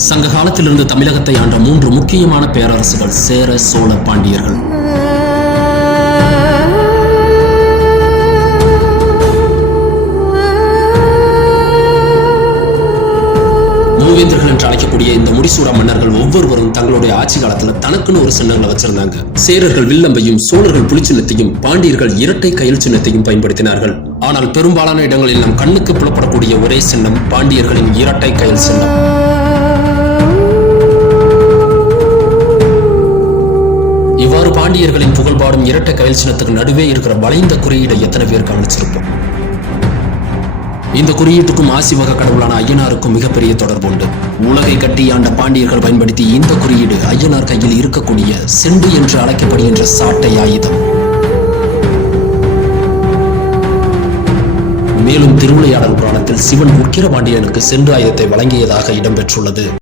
சங்க காலத்திலிருந்து தமிழகத்தை ஆண்ட மூன்று முக்கியமான பேரரசுகள் சேர சோழ பாண்டியர்கள். மூவேந்தர்கள் என்று அழைக்கக்கூடிய இந்த முடிசூடா மன்னர்கள் ஒவ்வொருவரும் தங்களுடைய ஆட்சி காலத்துல தனக்குன்னு ஒரு சின்னங்களை வச்சிருந்தாங்க. சேரர்கள் வில்லம்பையும் சோழர்கள் புலிச்சின்னத்தையும் பாண்டியர்கள் இரட்டை கையில் சின்னத்தையும் பயன்படுத்தினார்கள். ஆனால் பெரும்பாலான இடங்களில் நம் கண்ணுக்கு புலப்படக்கூடிய ஒரே சின்னம் பாண்டியர்களின் இரட்டை கையில் சின்னம். இவ்வாறு பாண்டியர்களின் புகழ்பாடும் இரட்டை கயல் சின்னத்துக்கு நடுவே இருக்கிற வளைந்த குறியீடை எத்தனை பேர் கவனிச்சிருப்போம் இந்த குறியீட்டுக்கும் ஆசிவக கடவுளான ஐயனாருக்கும் மிகப்பெரிய தொடர்பு உண்டு. உலகை கட்டி ஆண்ட பாண்டியர்கள் பயன்படுத்தி இந்த குறியீடு ஐயனார் கையில் இருக்கக்கூடிய செண்டு என்று அழைக்கப்படுகின்ற சாட்டை ஆயுதம். மேலும் திருவிளையாடல் புராணத்தில் சிவன் உக்கிர பாண்டியனுக்கு செண்டு ஆயுதத்தை வழங்கியதாக இடம்பெற்றுள்ளது.